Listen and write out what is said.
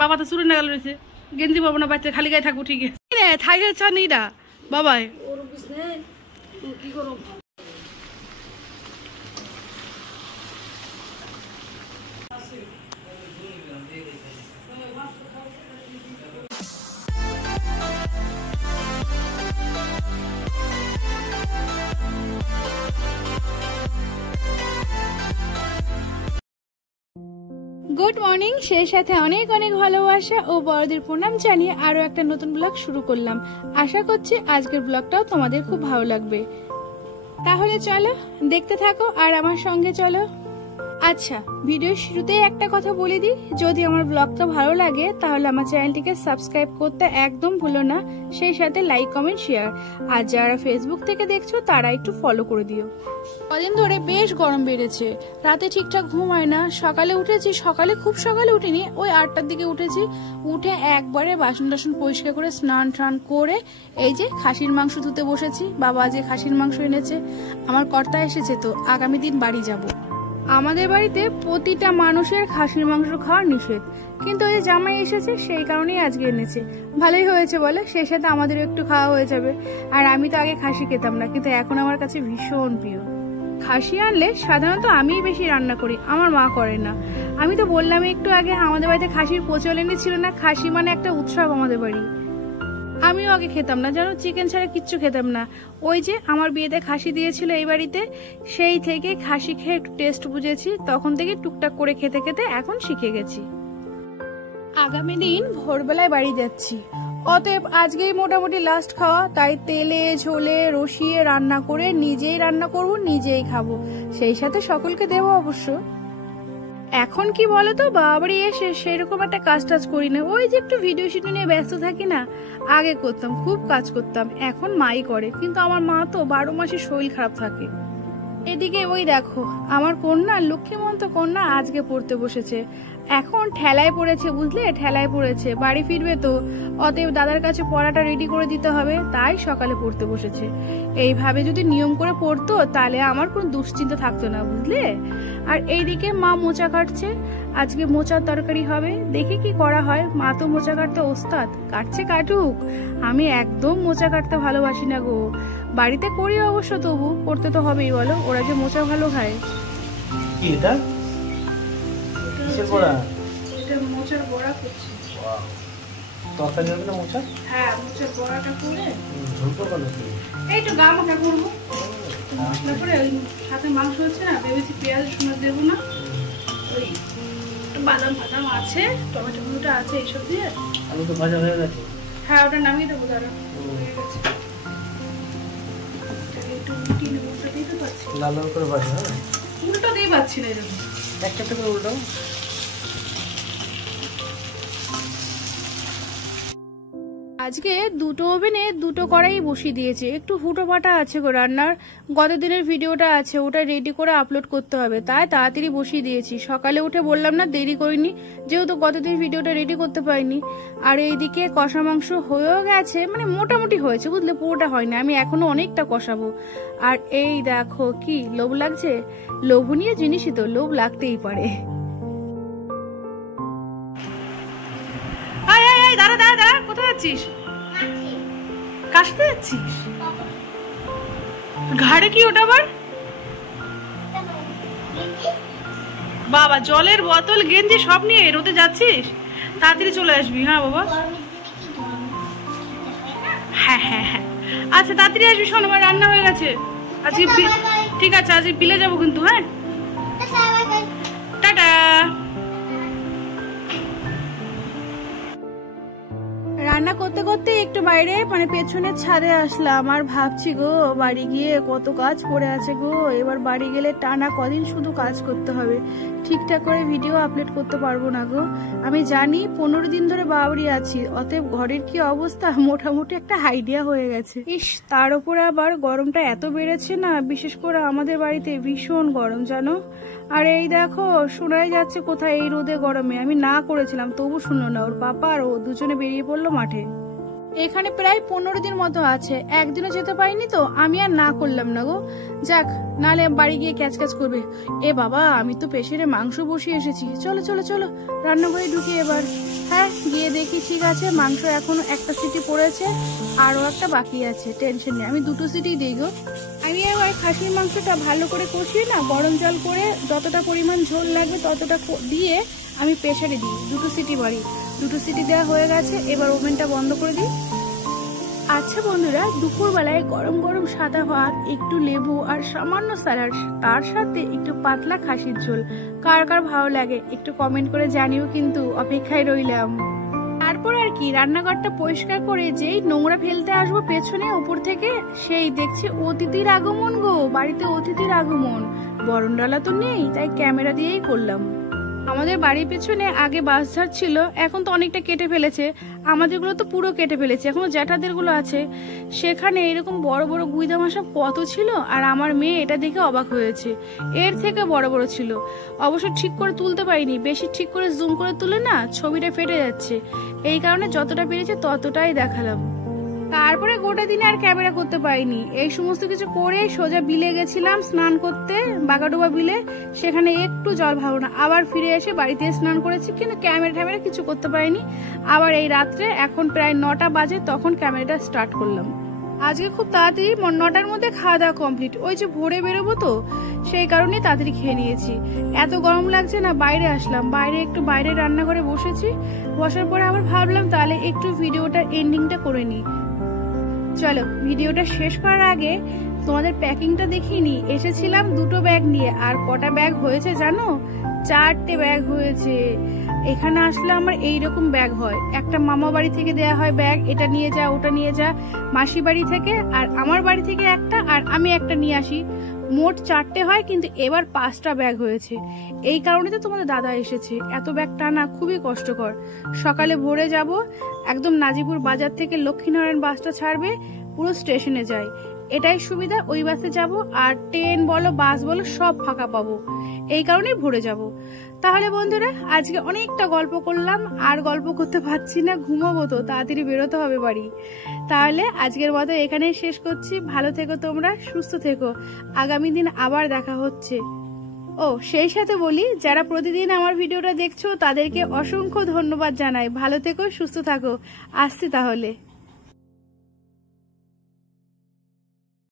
বাবা তো চুরি নাগাল রয়েছে, গেঞ্জি পাবো না, বাচ্চা খালি গায়ে থাকবো। ঠিক আছে থাই চা নেই না বাবাই কি করো। গুড মর্নিং, সেই সাথে অনেক অনেক ভালোবাসা ও বড়দের প্রণাম জানিয়ে আরো একটা নতুন ব্লগ শুরু করলাম। আশা করছি আজকের ব্লগটাও তোমাদের খুব ভালো লাগবে। তাহলে চলো দেখতে থাকো আর আমার সঙ্গে চলো। আচ্ছা, ভিডিওর শুরুতেই একটা কথা বলে দিই, যদি আমার ব্লগটা ভালো লাগে তাহলে আমার চ্যানেলটিকে সাবস্ক্রাইব করতে একদম ভুলো না, সেই সাথে লাইক কমেন্ট শেয়ার। আর যারা ফেসবুক থেকে দেখছো তারা একটু ফলো করে দিও। কদিন ধরে বেশ গরম বেড়েছে, রাতে ঠিকঠাক ঘুম হয় না। সকালে উঠেছি, খুব সকালে উঠিনি, ওই 8টার দিকে উঠেছি। উঠে একবারে বাসন টাসন পরিষ্কার করে স্নান টান করে এই যে খাসির মাংস ধুতে বসেছি। বাবা যে খাসির মাংস এনেছে, আমার কর্তা এসেছে তো আগামী দিন বাড়ি যাব। আমাদের বাড়িতে প্রতিটা মানুষের খাসির মাংস খাওয়া নিষেধ, কিন্তু ওই জামাই এসেছে সেই কারণেই আজকে এনেছে। ভালোই হয়েছে বলে, সেই সাথে আমাদেরও একটু খাওয়া হয়ে যাবে। আর আমি তো আগে খাসি খেতাম না, কিন্তু এখন আমার কাছে ভীষণ প্রিয়। খাসি আনলে সাধারণত আমিই বেশি রান্না করি, আমার মা করে না। আমি তো বললাম একটু আগে, আমাদের বাড়িতে খাসির প্রচলনই ছিল না। খাসি মানে একটা উৎসব আমাদের বাড়ি। আমিও আগে খেতাম না, জানো, চিকেন ছাড়া কিচ্ছু খেতাম না। ওই যে আমার বিয়েতে খাসি দিয়েছিল এই বাড়িতে, সেই থেকে খাসি খেয়ে একটু টেস্ট বুঝেছি, তখন থেকে টুকটাক করে খেতে খেতে এখন শিখে গেছি। আগামী দিন ভোরবেলায় বাড়ি যাচ্ছি, অতএব আজকেই মোটামুটি লাস্ট খাওয়া। তাই তেলে ঝোলে রসিয়ে রান্না করে নিজেই রান্না করব, নিজেই খাবো, সেই সাথে সকলকে দেবো অবশ্য। এখন কি বলতো, বাবারই এসে সেরকম একটা কাজ টাজ করি না, ওই যে একটু ভিডিও শিডিও নিয়ে ব্যস্ত থাকি না। আগে করতাম, খুব কাজ করতাম, এখন মাই করে, কিন্তু আমার মা তো 12 মাসে শরীর খারাপ থাকে। এদিকে ওই দেখো আমার কন্যা, লক্ষ্মীমন্ত কন্যা আজকে পড়তে বসেছে। এখন ঠেলায় পড়েছে, বুঝলে, ঠেলায় পড়েছে, বাড়ি ফিরবে তো, অতএব দাদার কাছে পড়াটা রেডি করে দিতে হবে, তাই সকালে পড়তে বসেছে। এইভাবে যদি নিয়ম করে পড়তো তাহলে আমার কোনো দুশ্চিন্তা থাকতো না, বুঝলে। আর এইদিকে মা মোচা কাটছে, আজকে মোচার তরকারি হবে, দেখি কি করা হয়। মা তো মোচা কাটতে ওস্তাদ, কাটছে কাটুক, আমি একদম মোচা কাটতে ভালোবাসি না গো। বাড়িতে করি অবশ্য, তবু করতে তো হবেই, বলো, ওরা যে মোচা ভালো খায়। এটা কিসের বড়া? এটা মোচার বড়া করছি। তরকারি হবে না মোচা? হ্যাঁ, মোচার বড়াটা করে ঝোল করবো নাকি? এই তো গা মাখা করবো, মশলা করে। ওই সাথে মাংস হচ্ছে না, ভেবেছি পেঁয়াজ রসুন দেবো না, ওই বাদাম ফাদাম আছে, টমেটো টমেটো আছে, এইসব দিয়ে। আলু তো ভাজা হয়ে গেছে। হ্যাঁ, ওটা নামিয়ে দেবো, দাঁড়া, হয়ে গেছে। একটু উল্টিয়ে নেবো, ওটা দিতে পারছি, লাল লাল করে ভাজা। হ্যাঁ, উল্টো দিয়ে পাচ্ছি না এরকম। একটা করে উল্টাও। আজকে দুটো ওভেনে দুটো কড়াই বসিয়ে দিয়েছে, একটু হুটো পাটা আছে গো রান্নার। গত দিনের ভিডিওটা আছে, ওটা রেডি করে আপলোড করতে হবে, তাই তাড়াতাড়ি বসিয়ে দিয়েছি। সকালে উঠে বললাম না, দেরি করিনি, যেহেতু গত দিন ভিডিওটা রেডি করতে পারিনি। আর এইদিকে কষা মাংস হয়েও গেছে, মানে মোটামুটি হয়েছে, বুঝলে, পুরোটা হয়নি, আমি এখনো অনেকটা কষাবো। আর এই দেখো, কি লোভ লাগছে, লোভনীয় জিনিসই তো, লোভ লাগতেই পারে। দাঁড়া দাঁড়া দাঁড়া, কোথায় যাচ্ছিস? কাশতে যাচ্ছিস? ঘাড়ে কি ওটা আবার? বাবা, জলের বোতল গেঞ্জি সব নিয়ে রোদে যাচ্ছিস? তাড়াতাড়ি চলে আসবি। হ্যাঁ বাবা, হ্যাঁ হ্যাঁ হ্যাঁ, আচ্ছা তাড়াতাড়ি আসবি। শোন, আমার রান্না হয়ে গেছে আজকে। ঠিক আছে, আজকে বিলে যাবো কিন্তু। হ্যাঁ, টাটা। রান্না করতে করতে একটু বাইরে, মানে পেছনের ছাদে আসলাম, আর ভাবছি গো বাড়ি গিয়ে কত কাজ পড়ে আছে গো। এবার বাড়ি গেলে টানা কদিন শুধু কাজ করতে হবে, ঠিকঠাক করে ভিডিও আপলোড করতে পারবো না গো। আমি জানি 15 দিন ধরে বাড়ি আছি, অতএব ঘরের কি অবস্থা মোটামুটি একটা আইডিয়া হয়ে গেছে। ইস, তার উপরে আবার গরমটা এত বেড়েছে না, বিশেষ করে আমাদের বাড়িতে ভীষণ গরম জানো। আর এই দেখো, শোনাই যাচ্ছে কোথায় এই রোদে গরমে। আমি না করেছিলাম, তবু শুনলো না, ওর পাপা আর ও দুজনে বেরিয়ে পড়লো মাঠে। এখানে প্রায় 15 দিন মতো আছে, একদিনও যেতে পারিনি তো আমি আর না করলাম না গো। যাক, নালে বাড়ি গিয়ে ক্যাচ ক্যাচ করবে। এ বাবা, আমি তো প্রেসারে মাংস বসিয়ে এসেছি। চলো চলো চলো রান্নাঘরে ঢুকি এবার। হ্যাঁ, গিয়ে দেখি ঠিক আছে, মাংস এখনো একটা সিটি পড়েছে, আরো একটা বাকি আছে। টেনশন নেই, আমি 2টো সিটি দিই গো। আমি এবার খাসির মাংসটা ভালো করে কষিয়ে না, গরম জল করে যতটা পরিমাণ ঝোল লাগবে ততটা দিয়ে আমি প্রেসারে দিই, 2টো সিটি বাড়ি। 2টো সিটি দেওয়া হয়ে গেছে, এবার ওভেনটা বন্ধ করে দিই। আচ্ছা বন্ধুরা, দুপুরবেলায় গরম গরম সাদা ভাত, একটু লেবু আর সামান্য স্যালাড, তার সাথে একটু পাতলা খাসির ঝোল, কার কার ভালো লাগে একটু কমেন্ট করে জানিও, কিন্তু অপেক্ষায় রইলাম। তারপর আর কি, রান্নাঘরটা পরিষ্কার করে যেই নোংরা ফেলতে আসবো পেছনে উপর থেকে, সেই দেখছি অতিথির আগমন গো, বাড়িতে অতিথির আগমন। বরণডালা তো নেই, তাই ক্যামেরা দিয়েই করলাম। আমাদের বাড়ির পেছনে আগে বাঁশঝাড় ছিল, এখন তো অনেকটা কেটে ফেলেছে, আমাদেরগুলো তো পুরো কেটে ফেলেছে, এখনো জ্যাঠাদের গুলো আছে। সেখানে এরকম বড় বড় গুইদা মাসা কত ছিল, আর আমার মেয়ে এটা দেখে অবাক হয়েছে, এর থেকে বড় বড় ছিল। অবশ্য ঠিক করে তুলতে পারিনি, বেশি ঠিক করে জুম করে তুলে না ছবিটা ফেটে যাচ্ছে, এই কারণে যতটা পেরেছে ততটাই দেখালাম। তারপরে গোটা দিনে আর ক্যামেরা করতে পারিনি, এই সমস্ত কিছু করে সোজা বিলে গেছিলাম স্নান করতে, বাগাডোবা বিলে। সেখানে একটু জল ভালো না, আবার ফিরে এসে বাড়িতে স্নান করেছি, কিন্তু ক্যামেরা কিছু করতে পারিনি। আবার এই রাত্রে এখন প্রায় 9টা বাজে, তখন ক্যামেরাটা স্টার্ট করলাম। আজকে খুব তাড়াতাড়ি 9টার মধ্যে খাওয়া দাওয়া কমপ্লিট, ওই যে ভোরে বেরোবো তো সেই কারণে তাড়াতাড়ি খেয়ে নিয়েছি। এত গরম লাগছে না, বাইরে আসলাম, বাইরে রান্নাঘরে বসেছি। বসার পরে আবার ভাবলাম তাহলে একটু ভিডিওটার এন্ডিংটা করে নিই। চলো, ভিডিওটা শেষ করার আগে তোমাদের প্যাকিংটা দেখিয়ে নি। এসেছিলাম 2টো ব্যাগ নিয়ে, আর কটা ব্যাগ হয়েছে জানো? 4টে ব্যাগ হয়েছে। এখানে আসলে আমার এইরকম ব্যাগ হয়, একটা মামা বাড়ি থেকে দেয়া হয় ব্যাগ, এটা নিয়ে যা ওটা নিয়ে যা, মাসি বাড়ি থেকে, আর আমার বাড়ি থেকে একটা, আর আমি একটা নিয়ে আসি। মোট 4টে হয়, কিন্তু এবার 5টা ব্যাগ হয়েছে। এই কারণে তো তোমাদের দাদা এসেছে, এত ব্যাগ টানা খুবই কষ্টকর। সকালে ভোরে যাব, একদম নাজিপুর বাজার থেকে লক্ষ্মীনারায়ণ বাসটা ছাড়বে, পুরো স্টেশনে যাই, এটাই সুবিধা। ওই বাসে যাব, আর ট্রেন বলো বাস বলো সব ফাঁকা পাবো, এই কারণেই ভোরে যাব। তাহলে বন্ধুরা, আজকে অনেকটা গল্প করলাম, আর গল্প করতে পারছি না, ঘুমাবো তো, তাড়াতাড়ি বেরোতে হবে বাড়ি। তাহলে আজকের মতো এখানেই শেষ করছি। ভালো থেকো তোমরা, সুস্থ থেকো, আগামী দিন আবার দেখা হচ্ছে। ও সেই সাথে বলি, যারা প্রতিদিন আমার ভিডিওটা দেখছো তাদেরকে অসংখ্য ধন্যবাদ জানাই। ভালো থেকো, সুস্থ থাকো, আসছি তাহলে।